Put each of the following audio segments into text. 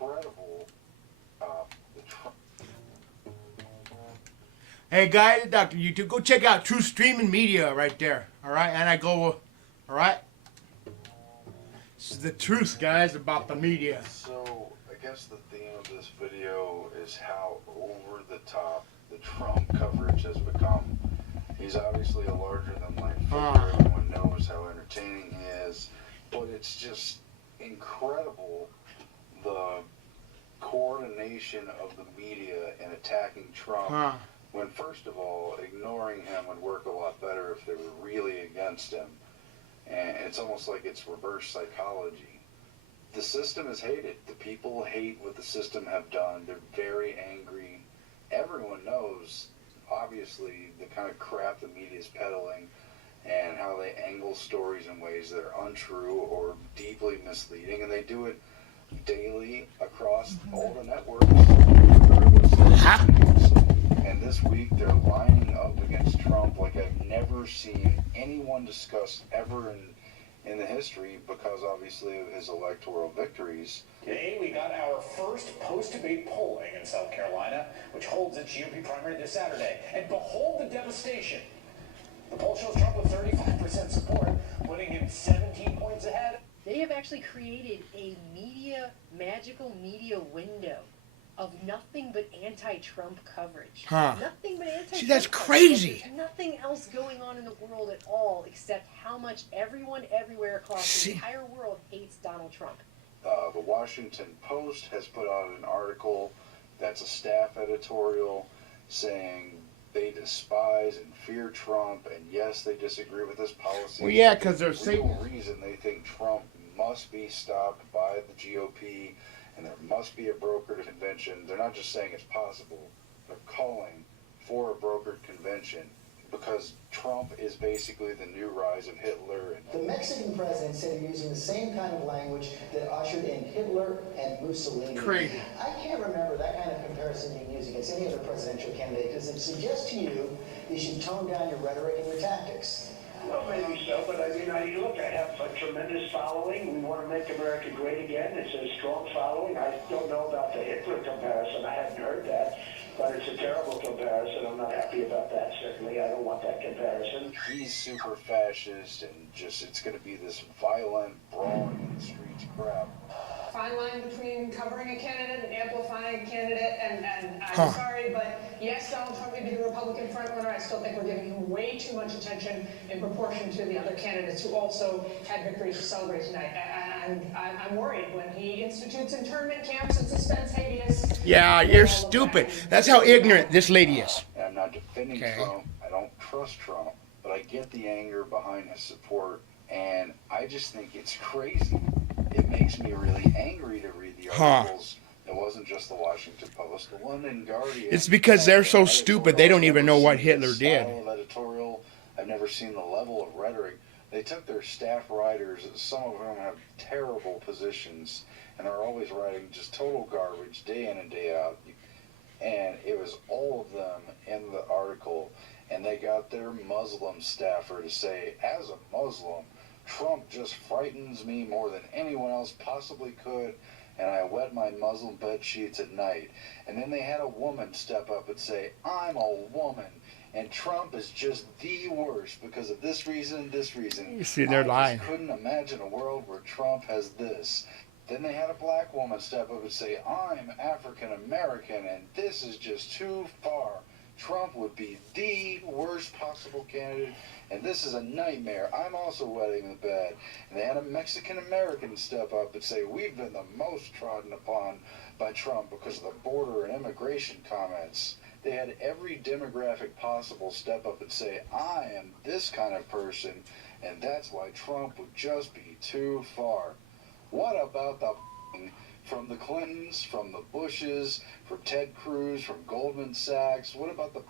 incredible. The Hey guys, Dr. YouTube, go check out True Streaming Media right there. All right, and I go, all right. This is the truth, guys, about the media. So I guess the theme of this video is how over the top the Trump coverage has become. He's obviously a larger than life figure. Everyone knows how entertaining he is, but it's just incredible the coordination of the media in attacking Trump. When first of all, ignoring him would work a lot better if they were really against him. And it's almost like it's reverse psychology. The system is hated. The people hate what the system have done. They're very angry. Everyone knows, obviously, the kind of crap the media is peddling and how they angle stories in ways that are untrue or deeply misleading, and they do it daily across all the networks, regardless of the news. And this week they're lining up against Trump like I've never seen anyone discuss ever in the history, because obviously of his electoral victories. Today we got our first post-debate polling in South Carolina, which holds its GOP primary this Saturday. And behold the devastation. The poll shows Trump with 35% support, putting him 17 points ahead. They have actually created a magical media window of nothing but anti-Trump coverage. Nothing but anti-Trump See, that's coverage. crazy. There's nothing else going on in the world at all except how much everyone everywhere across the entire world hates Donald Trump. The Washington Post has put out an article that's a staff editorial saying they despise and fear Trump, and yes, they disagree with his policies. Well, yeah, because they're the saying real reason they think Trump must be stopped by the GOP and there must be a brokered convention. They're not just saying it's possible. They're calling for a brokered convention because Trump is basically the new rise of Hitler. The Mexican president said they're using the same kind of language that ushered in Hitler and Mussolini. Crazy. I can't remember that kind of comparison you can use against any other presidential candidate, because it suggests to you should tone down your rhetoric and your tactics. Well, maybe so, but I mean, look, I have a tremendous following. We want to make America great again. It's a strong following. I don't know about the Hitler comparison. I hadn't heard that, but it's a terrible comparison. I'm not happy about that, certainly. I don't want that comparison. He's super fascist, and just, it's going to be this violent, brawling in the streets crap. Fine line between covering a candidate and amplifying a candidate, and I'm sorry, but yes, Donald Trump may be the Republican frontrunner. I still think we're giving him way too much attention in proportion to the other candidates who also had victories to celebrate tonight. I'm worried when he institutes internment camps and suspends habeas. Yeah, you're stupid. That's how ignorant this lady is. And I'm not defending Trump. I don't trust Trump, but I get the anger behind his support, and I just think it's crazy. It makes me really angry to read the articles. It wasn't just the Washington Post, the London Guardian. It's because they're so stupid they don't even know what Hitler did. Style of editorial. I've never seen the level of rhetoric. They took their staff writers, some of whom have terrible positions, and are always writing just total garbage day in and day out. And it was all of them in the article, and they got their Muslim staffer to say, as a Muslim, Trump just frightens me more than anyone else possibly could, and I wet my Muslim bed sheets at night. And then they had a woman step up and say, I'm a woman, and Trump is just the worst because of this reason, this reason. You see, they're lying. I just couldn't imagine a world where Trump has this. Then they had a black woman step up and say, I'm African American, and this is just too far. Trump would be the worst possible candidate, and this is a nightmare. I'm also wetting the bed. And they had a Mexican American step up and say, we've been the most trodden upon by Trump because of the border and immigration comments. They had every demographic possible step up and say, I am this kind of person, and that's why Trump would just be too far. What about the from the Clintons, from the Bushes, from Ted Cruz, from Goldman Sachs? What about the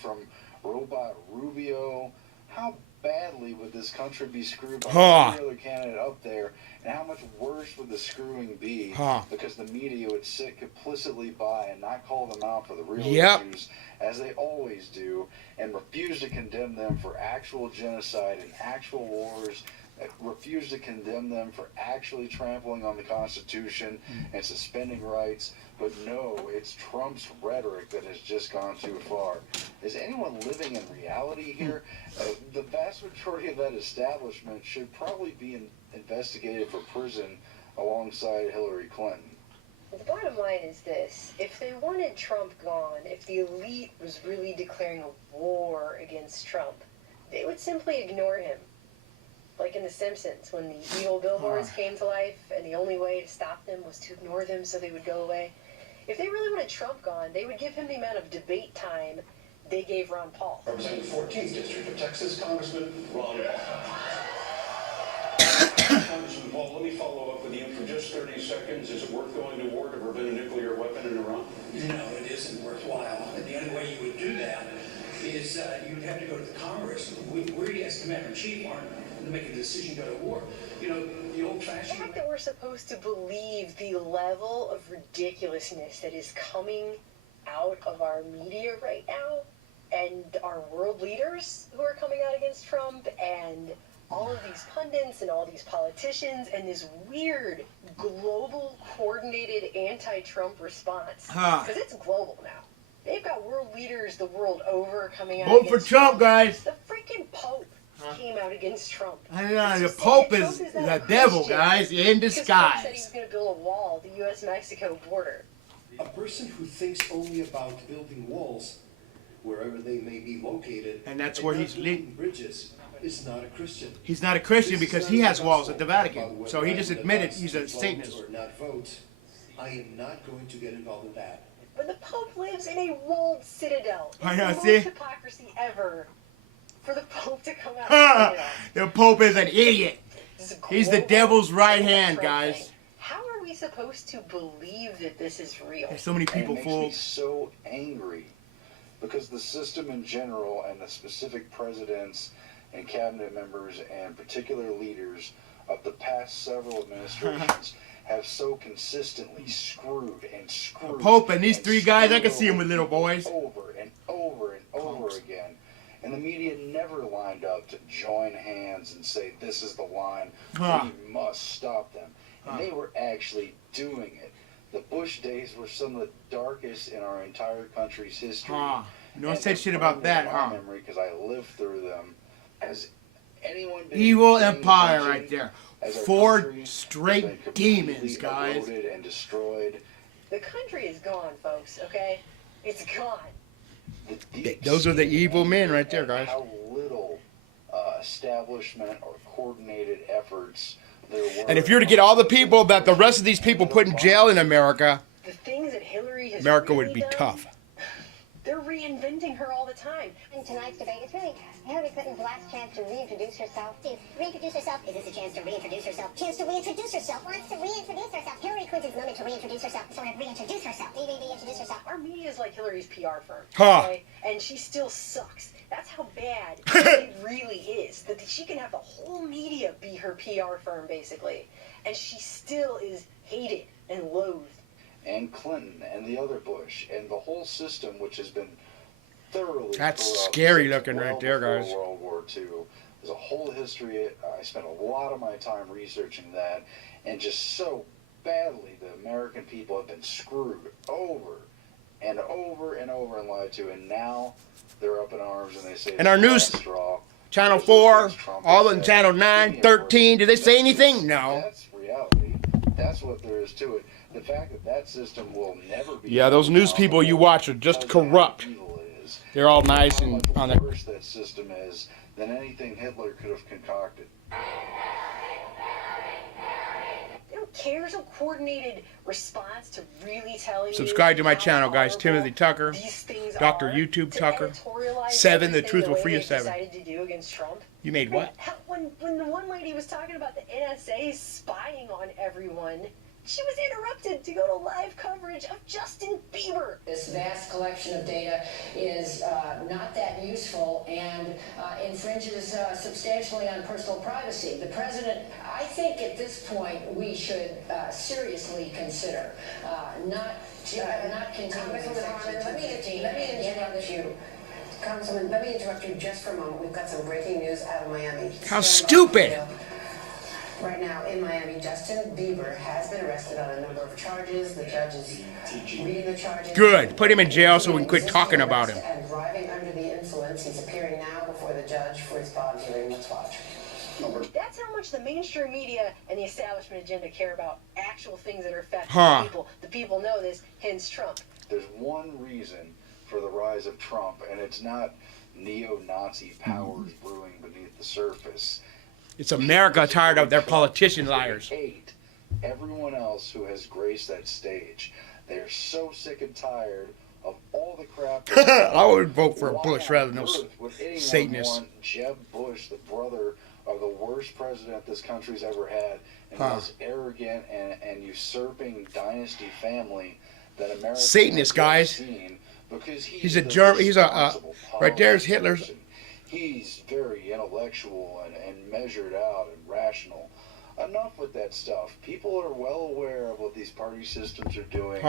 from Robot Rubio? How badly would this country be screwed by every other candidate up there? And how much worse would the screwing be? Because the media would sit complicitly by and not call them out for the real issues, as they always do, and refuse to condemn them for actual genocide and actual wars refuse to condemn them for actually trampling on the Constitution and suspending rights. But no, it's Trump's rhetoric that has just gone too far. Is anyone living in reality here? The vast majority of that establishment should probably be investigated for prison alongside Hillary Clinton. The bottom line is this. If they wanted Trump gone, if the elite was really declaring a war against Trump, they would simply ignore him. Like in The Simpsons, when the evil billboards came to life and the only way to stop them was to ignore them so they would go away. If they really wanted Trump gone, they would give him the amount of debate time they gave Ron Paul. Representing the 14th District of Texas, Congressman Ron Paul. Congressman Paul, let me follow up with you for just 30 seconds. Is it worth going to war to prevent a nuclear weapon in Iran? No, it isn't worthwhile. And the only way you would do that is you'd have to go to the Congress. We as Commander-in-Chief aren't make a decision to go to war. You know, the old-fashioned... The fact that we're supposed to believe the level of ridiculousness that is coming out of our media right now, and our world leaders who are coming out against Trump, and all of these pundits and all these politicians, and this weird global coordinated anti-Trump response. Because it's global now. They've got world leaders the world over coming out Vote for against Trump, guys. The freaking Pope came out against Trump. The Pope is the devil, guys, in disguise. Trump said he was going to build a wall at the U.S.-Mexico border. A person who thinks only about building walls, wherever they may be located, and that's where he's leading bridges, is not a Christian. He's not a Christian because he has walls at the Vatican. So he just admitted he's a Satanist. Or not vote. I am not going to get involved in that. But the Pope lives in a walled citadel. It's I know, the see? most hypocrisy ever for the Pope to come out. The Pope is an idiot. He's the devil's right hand, guys. How are we supposed to believe that this is real? There's so many people fooled. It makes me so angry because the system in general and the specific presidents and cabinet members and particular leaders of the past several administrations have so consistently screwed and screwed. The Pope and these three guys, I can see them with little boys. Over and over and over again. And the media never lined up to join hands and say, this is the line, we must stop them. And they were actually doing it. The Bush days were some of the darkest in our entire country's history. No one said shit about that, memory, because I lived through them. Has anyone been evil empire right there. 4 straight demons, guys. And destroyed. The country is gone, folks, okay? It's gone. Those are the evil men right there, guys. How little establishment or coordinated efforts there were. And if you're to get all the people that the rest of these people put in jail in America, the things that Hillary has America really would be done, tough. They're reinventing her all the time. In tonight's debate, it's really Hillary Clinton's last chance to reintroduce herself. Reintroduce herself? Is this a chance to reintroduce herself? Chance to reintroduce herself? Wants to reintroduce herself. Hillary Clinton's moment to reintroduce herself. So reintroduce herself. Reintroduce herself. Our media is like Hillary's PR firm. Okay? And she still sucks. That's how bad it really is. That she can have the whole media be her PR firm, basically. And she still is hated and loathed. And Clinton and the other Bush and the whole system, which has been thoroughly That's corrupt scary since looking well right there, before guys. World War II. There's a whole history. I spent a lot of my time researching that, and just so badly the American people have been screwed over and over and over and lied to, and now they're up in arms and they say. And our news, Channel 4, all in Channel 9, 13, did they say anything? No. That's reality. That's what there is to it. The fact that that system will never be. Yeah, those news people you watch are just corrupt. They're all nice and on the the. worse that system is than anything Hitler could have concocted. They don't care. There's no coordinated response to really tell you. Subscribe to my channel, guys. Timothy Tucker, Dr. YouTube Tucker, 7. The truth will free you. 7. To do against Trump. You made what? When the one lady was talking about the NSA spying on everyone, she was interrupted to go to live coverage of Justin Bieber. This vast collection of data is not that useful and infringes substantially on personal privacy. The president, I think at this point, we should seriously consider not continuing Section 215. Let me interrupt you. Congresswoman, let me interrupt you just for a moment. We've got some breaking news out of Miami. How stupid! Right now in Miami, Justin Bieber has been arrested on a number of charges. The judge is reading the charges. Good. Put him in jail so we can quit talking about him. And driving under the influence. He's appearing now before the judge for his bond hearing. Let's watch. That's how much the mainstream media and the establishment agenda care about actual things that are affecting people. The people know this, hence Trump. There's one reason for the rise of Trump, and it's not neo-Nazi powers brewing beneath the surface. It's America tired of their politician liars. They hate everyone else who has graced that stage. They're so sick and tired of all the crap. I would vote for Bush rather than those Satanists. Want Jeb Bush, the brother of the worst president this country's ever had, and this arrogant and usurping dynasty family that America Satanist, guys. Seen because He's a German. He's a right there's Hitler's. He's very intellectual and measured out and rational. Enough with that stuff. People are well aware of what these party systems are doing.